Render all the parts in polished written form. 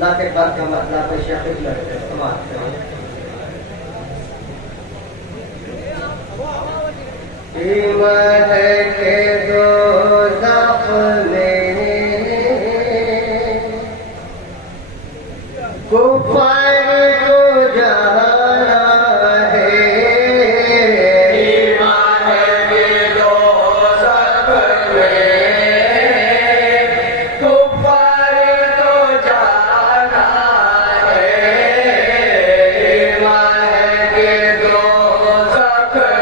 नाते का मतलब शेख समाज ईमान के दो ज़ख्मे कुफर को जाना है ईमान के दो ज़ख्मे कुफर को जाना है ईमान के दो ज़ख्मे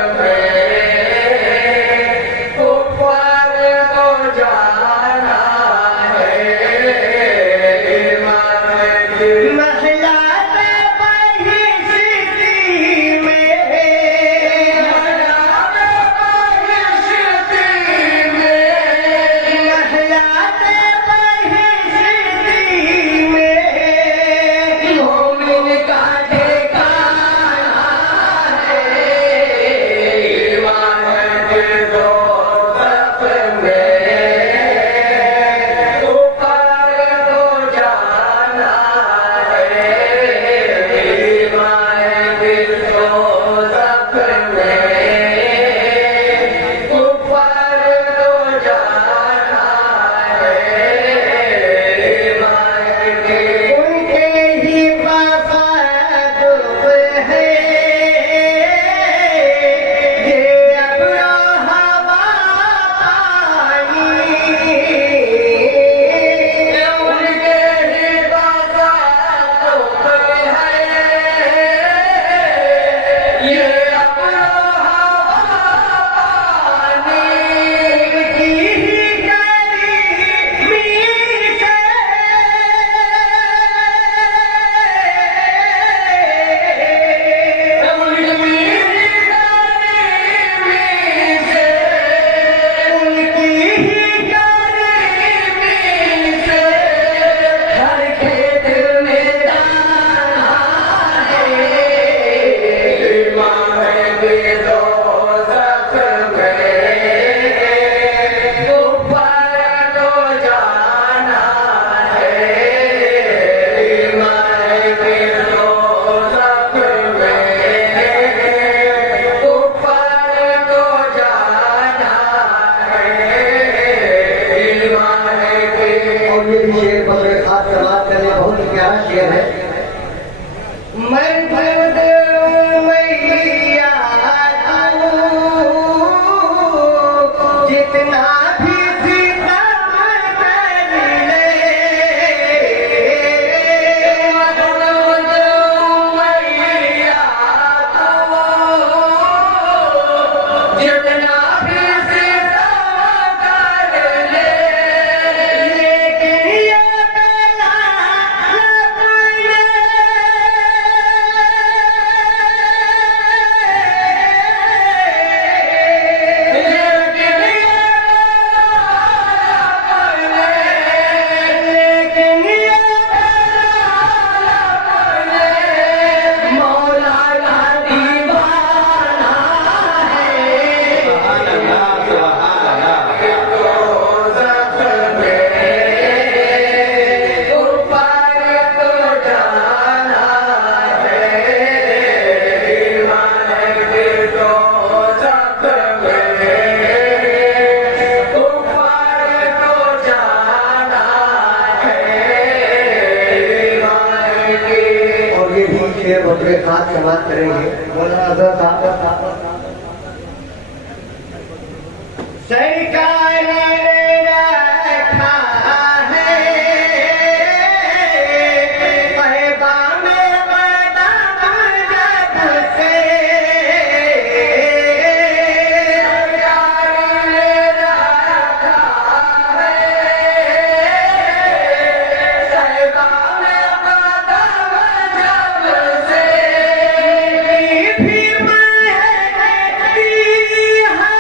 हाथ समाप्त करेंगे। बोला सरकार ने रखा है पैगाम वतन जब से सरकार ने रखा है पैगाम वतन जब से भी महकती है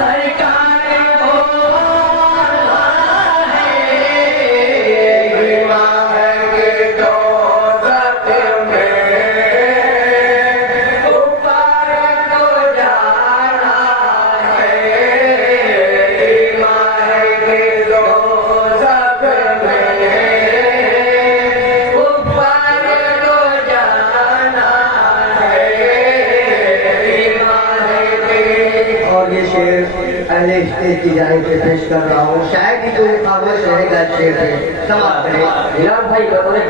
सरकार को है ईमान के दोज़ख में ऊपर को जाना है ईमान के दोज़ख में ऊपर को जाना है ईमान के। और ये शेर पहले स्टेज की जानिब से पेश कर रहा हूँ। शायद ही कोई खामोश रहेगा शेर पे समाप्त करें। इलाम भाई बतौले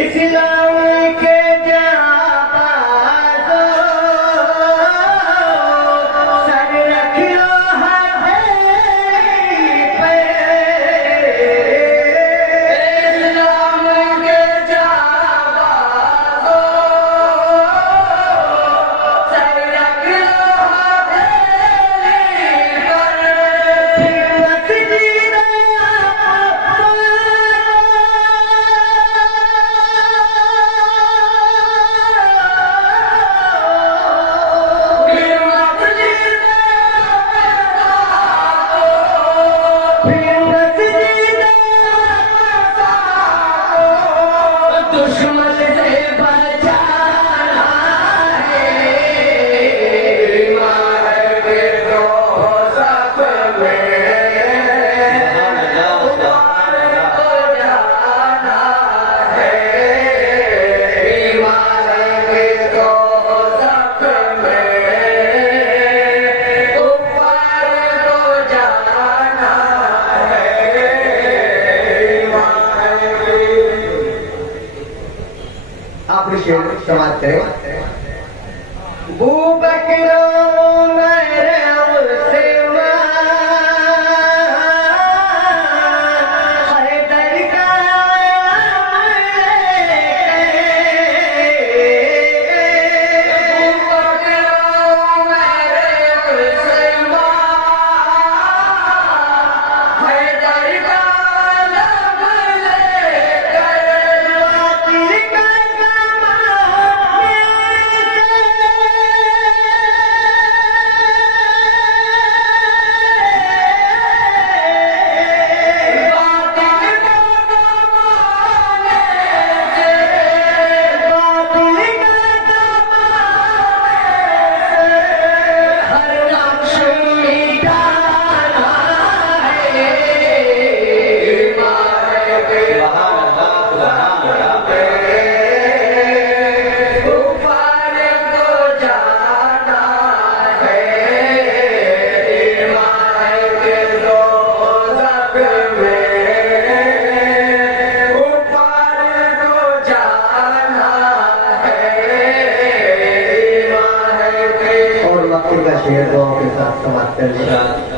इस्लाम के जाबाज़ो सर रख लो हथेली पे इस्लाम के जाबाज़ो सर रख लो हथेली पर मस्जिद दुश्मन से बचाना है ईमान के दोज़ख में ऊपर को जाना है ईमान के दोज़ख में ऊपर को जाना है ईमान के। आप भी शेर समाप्त करें। बू बकरो मेरे उससे हैदर का बू बकरो मेरे उससे हैदर का नाम लेकर बातिल का हर नक्श मिटाना है ईमान के ऊपर को जाना है ईमान के दोज़ख में ऊपर को जाना है ईमान के। और मक्के का शेर दुआओं के साथ समाप्त कर लें।